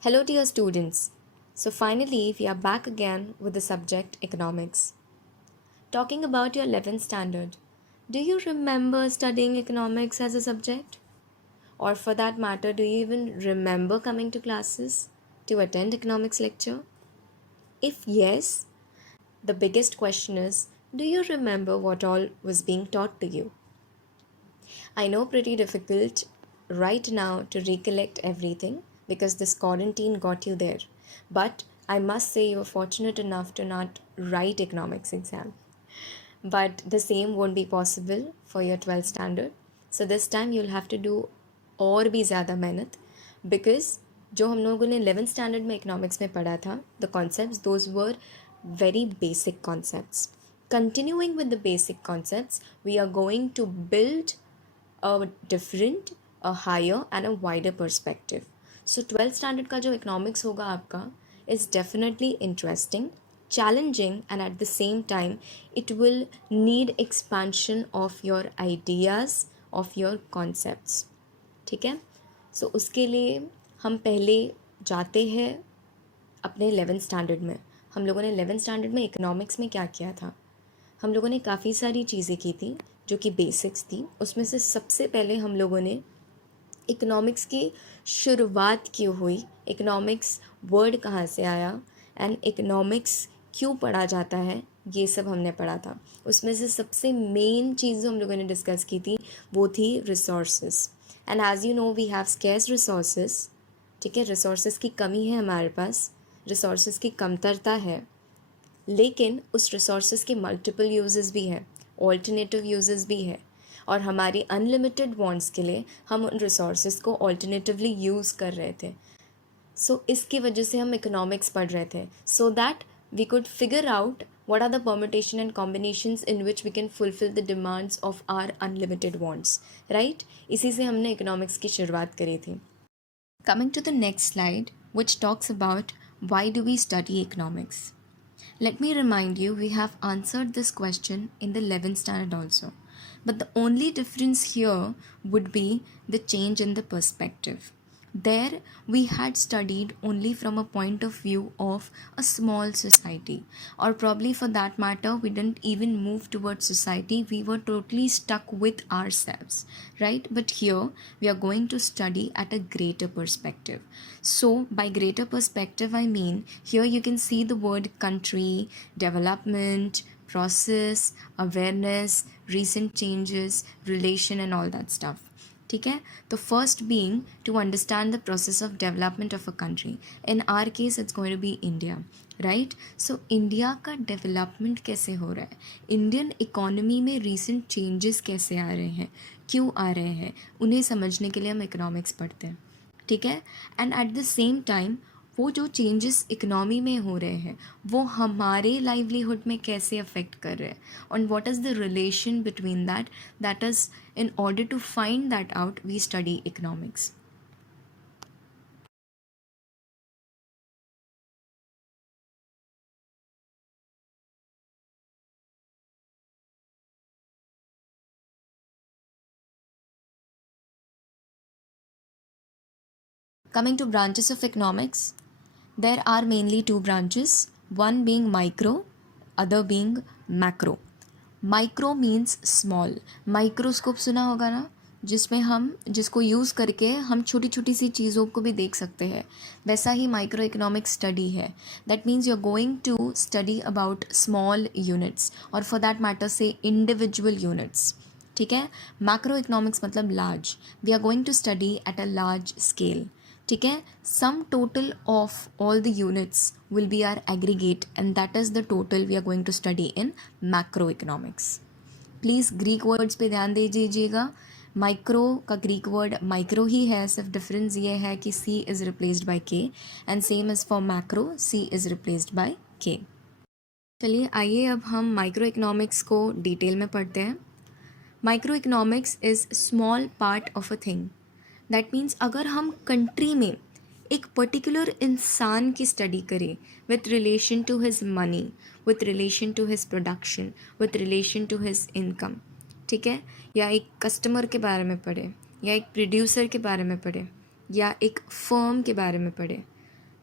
Hello, dear students. So, finally, we are back again with the subject economics. Talking about your 11th standard, do you remember studying economics as a subject? Or, for that matter, do you even remember coming to classes to attend economics lecture? If yes, the biggest question is, do you remember what all was being taught to you? I know pretty difficult right now to recollect everything because this quarantine got you there. But I must say you were fortunate enough to not write economics exam. But the same won't be possible for your 12th standard. So this time you'll have to do और भी ज़्यादा मेहनत because जो हम लोगों ने 11th standard में economics में पढ़ा था the concepts those were very basic concepts. Continuing with the basic concepts, we are going to build a different, a higher and a wider perspective. So 12th standard का जो economics होगा आपका is definitely interesting, challenging and at the same time it will need expansion of your ideas, of your concepts. ठीक है? So उसके लिए हम पहले जाते हैं अपने 11th स्टैंडर्ड में. हम लोगों ने 11th स्टैंडर्ड में इकोनॉमिक्स में क्या किया था? हम लोगों ने काफ़ी सारी चीज़ें की थी जो कि बेसिक्स थी. उसमें से सबसे पहले हम लोगों ने इकोनॉमिक्स की शुरुआत क्यों हुई, इकोनॉमिक्स वर्ड कहाँ से आया एंड इकोनॉमिक्स क्यों पढ़ा जाता है, ये सब हमने पढ़ा था. उसमें से सबसे मेन चीज़ जो हम लोगों ने डिस्कस की थी वो थी resources. And as you know we have scarce resources. ठीक है, रिसोर्सेज की कमी है हमारे पास, रिसोर्सेज की कमतरता है, लेकिन उस रिसोर्सेज के मल्टीपल यूजेस भी है, ऑल्टरनेटिव यूजेस भी है और हमारी अनलिमिटेड वांट्स के लिए हम उन रिसोर्सेज को ऑल्टरनेटिवली यूज़ कर रहे थे. सो इसकी वजह से हम इकोनॉमिक्स पढ़ रहे थे so that we could figure out what are the permutation and combinations in which we can fulfill the demands of our unlimited wants, right? इसी से हमने इकोनॉमिक्स की शुरुआत करी थी. Coming to the next slide, which talks about why do we study economics. Let me remind you, we have answered this question in the 11th standard also. But the only difference here would be the change in the perspective. There, we had studied only from a point of view of a small society, or probably for that matter, we didn't even move towards society, we were totally stuck with ourselves, right? But here, we are going to study at a greater perspective. So, by greater perspective, I mean here you can see the word country, development, process, awareness, recent changes, relation, and all that stuff. ठीक है, तो first being to understand the process of development of a country. In our case it's going to be India, right? So India का development कैसे हो रहा है, Indian economy में recent changes कैसे आ रहे हैं, क्यों आ रहे हैं, उन्हें समझने के लिए हम इकोनॉमिक्स पढ़ते हैं. ठीक है, and at the same time वो जो चेंजेस इकनॉमी में हो रहे हैं वो हमारे लाइवलीहुड में कैसे अफेक्ट कर रहे हैं and what is the relation between that is in order to find that out we study economics. Coming to branches of economics, there are mainly two branches, one being micro, other being macro. Micro means small. Microscope सुना होगा ना, जिसमें हम जिसको use करके हम छोटी छोटी सी चीज़ों को भी देख सकते हैं, वैसा ही माइक्रो इकोनॉमिक स्टडी है. That means you are going to study about small units और फॉर दैट मैटर से इंडिविजुअल यूनिट्स. ठीक है, मैक्रो इकोनॉमिक्स मतलब large. We are going to study at a large scale. ठीक है, sum total of all the units will be our aggregate and that is the total we are going to study in macro economics. Please Greek words पे ध्यान दे दीजिएगा. Micro का Greek word micro ही है, सिर्फ difference ये है कि C is replaced by K and same is for macro, C is replaced by K. चलिए आइए अब हम माइक्रो इकोनॉमिक्स को डिटेल में पढ़ते हैं. Micro economics is small part of a thing. That means अगर हम कंट्री में एक पर्टिकुलर इंसान की स्टडी करें with relation to his money, with relation to his production, with relation to his income, ठीक है, या एक कस्टमर के बारे में पढ़े, या एक प्रोड्यूसर के बारे में पढ़े, या एक फर्म के बारे में पढ़े,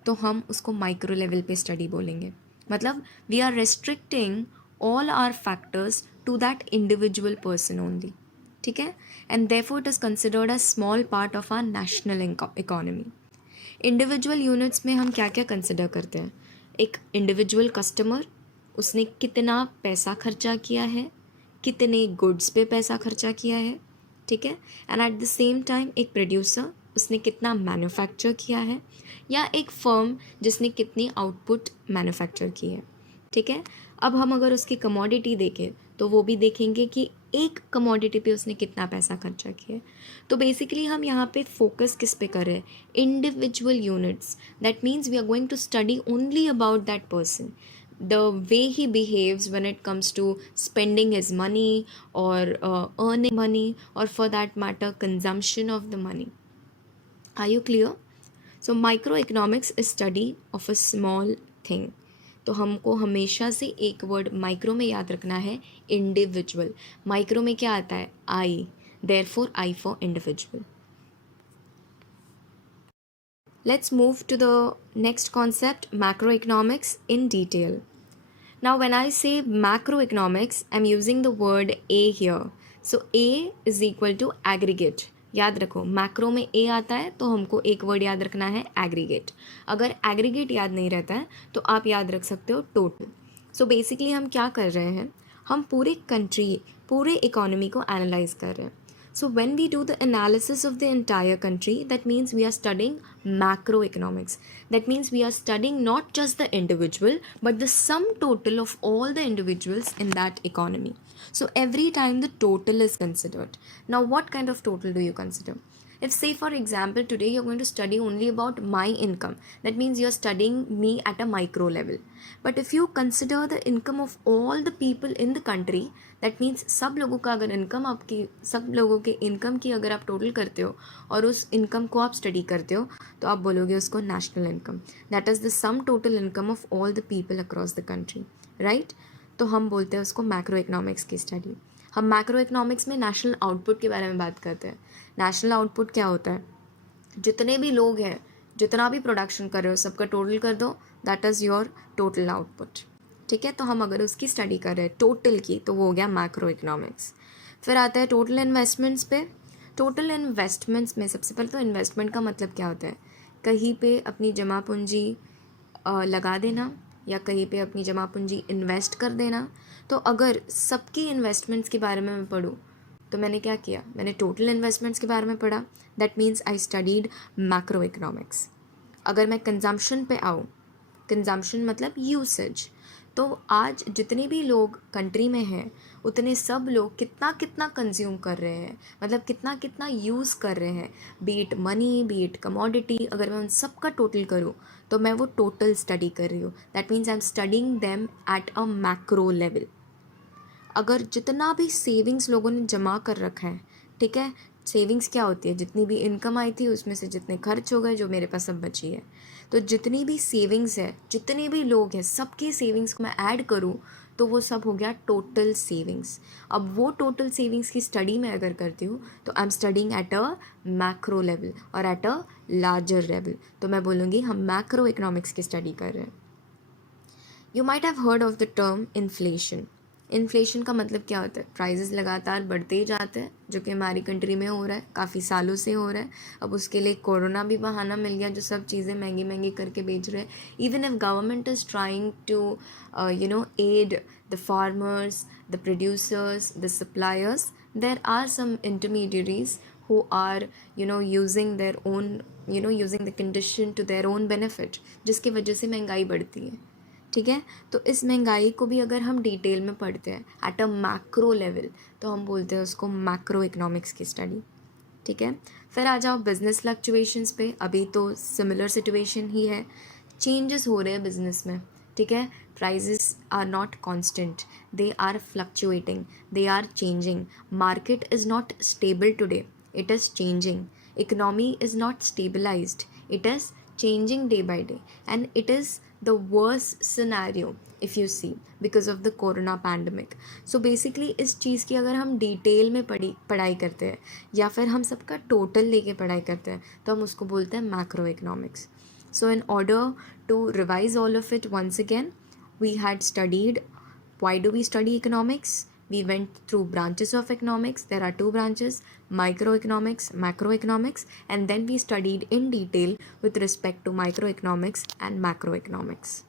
तो हम उसको माइक्रो लेवल पे स्टडी बोलेंगे. मतलब we are restricting all our factors to that individual person only. ठीक है. And therefore it is considered a small part of our national economy. Individual units में हम क्या क्या कंसिडर करते हैं? एक इंडिविजुअल कस्टमर, उसने कितना पैसा खर्चा किया है, कितने गुड्स पे पैसा खर्चा किया है. ठीक है. And at the same time एक प्रोड्यूसर, उसने कितना मैन्युफैक्चर किया है, या एक फर्म जिसने कितनी आउटपुट मैन्युफैक्चर की है. ठीक है. अब हम अगर उसकी कमोडिटी देखें तो वो भी देखेंगे कि एक कमोडिटी पे उसने कितना पैसा खर्चा किया है. तो बेसिकली हम यहाँ पे फोकस किस पे कर रहे हैं? Individual units. That means we are going to study only about that person, the way he behaves when it comes to spending his money or earning money, or for that matter consumption of the money. Are you clear? So microeconomics is study of a small thing. तो हमको हमेशा से एक word micro में याद रखना है, individual. Micro में क्या आता है? I. Therefore I for individual. Let's move to the next concept, macroeconomics in detail. Now, when I say macroeconomics, I'm using the word A here. So, A is equal to aggregate. याद रखो, macro में A आता है तो हमको एक word याद रखना है, एग्रीगेट. अगर एग्रीगेट याद नहीं रहता है तो आप याद रख सकते हो टोटल. सो बेसिकली हम क्या कर रहे हैं? हम पूरे कंट्री, पूरे इकोनॉमी को एनालाइज कर रहे हैं. So when we do the analysis of the entire country, that means we are studying macroeconomics. That means we are studying not just the individual, but the sum total of all the individuals in that economy. So every time the total is considered. Now what kind of total do you consider? If say for example today you're going to study only about my income, that means you're studying me at a micro level. But if you consider the income of all the people in the country, that means सब लोगों का अगर income, आपकी सब लोगों के income की अगर आप टोटल करते हो और उस इनकम को आप स्टडी करते हो तो आप बोलोगे उसको national income. That is the sum total income of all the people across the country. Right. तो हम बोलते हैं उसको मैक्रो इकोनॉमिक्स की स्टडी. हम मैक्रो इकोनॉमिक्स में नेशनल आउटपुट के बारे में बात करते हैं. नेशनल आउटपुट क्या होता है? जितने भी लोग हैं, जितना भी प्रोडक्शन कर रहे हो, सबका टोटल कर दो, that is your total output. ठीक है. तो हम अगर उसकी स्टडी कर रहे हैं टोटल की, तो वो हो गया मैक्रो इकोनॉमिक्स. फिर आता है टोटल इन्वेस्टमेंट्स पे. टोटल इन्वेस्टमेंट्स में सबसे पहले तो इन्वेस्टमेंट का मतलब क्या होता है? कहीं पे अपनी जमा पूंजी लगा देना या कहीं पे अपनी जमा पूंजी इन्वेस्ट कर देना. तो अगर सबकी इन्वेस्टमेंट्स के बारे में मैं पढ़ूँ तो मैंने क्या किया? मैंने टोटल इन्वेस्टमेंट्स के बारे में पढ़ा. That means I studied macro economics. अगर मैं कंजम्पशन पे आऊँ, कंजम्पशन मतलब यूसेज, तो आज जितने भी लोग कंट्री में हैं उतने सब लोग कितना कितना कंज्यूम कर रहे हैं, मतलब कितना कितना यूज़ कर रहे हैं, बीट मनी, बीट कमोडिटी. अगर मैं उन सब का टोटल करूँ तो मैं वो टोटल स्टडी कर रही हूँ. That means I am studying them at a macro level. अगर जितना भी सेविंग्स लोगों ने जमा कर रखा है, ठीक है, सेविंग्स क्या होती है? जितनी भी इनकम आई थी उसमें से जितने खर्च हो गए, जो मेरे पास अब बची है. तो जितनी भी सेविंग्स है, जितने भी लोग हैं, सबकी सेविंग्स को मैं ऐड करूँ तो वो सब हो गया टोटल सेविंग्स. अब वो टोटल सेविंग्स की स्टडी मैं अगर करती हूँ तो I am studying at a macro level और एट अ लार्जर लेवल. तो मैं बोलूँगी हम मैक्रो इकोनॉमिक्स की स्टडी कर रहे हैं. You might have heard of the term inflation. Inflation का मतलब क्या होता है? प्राइजेस लगातार बढ़ते ही जाते हैं, जो कि हमारी कंट्री में हो रहा है, काफ़ी सालों से हो रहा है. अब उसके लिए कोरोना भी बहाना मिल गया, जो सब चीज़ें महंगी महंगी करके बेच रहे हैं. Even if government is trying to aid the farmers, the producers, the suppliers, there are some intermediaries who are using their own using the condition to their own benefit, जिसकी वजह से महंगाई बढ़ती है. ठीक है. तो इस महंगाई को भी अगर हम डिटेल में पढ़ते हैं एट अ मैक्रो लेवल तो हम बोलते हैं उसको मैक्रो इकोनॉमिक्स की स्टडी. ठीक है. फिर आ जाओ बिजनेस फ्लक्चुएशंस पे. अभी तो सिमिलर सिचुएशन ही है, चेंजेस हो रहे हैं बिजनेस में. ठीक है. Prices are not constant, they are fluctuating, they are changing. Market is not stable today, it is changing. Economy is not stabilized, it is changing day by day, and it is the worst scenario if you see because of the corona pandemic. So basically इस चीज़ की अगर हम detail में पढ़ाई करते हैं या फिर हम सबका टोटल लेके पढ़ाई करते हैं तो हम उसको बोलते हैं macro economics. So, in order to revise all of it once again, we had studied why do we study economics? We went through branches of economics. There are two branches, microeconomics, macroeconomics, and then we studied in detail with respect to microeconomics and macroeconomics.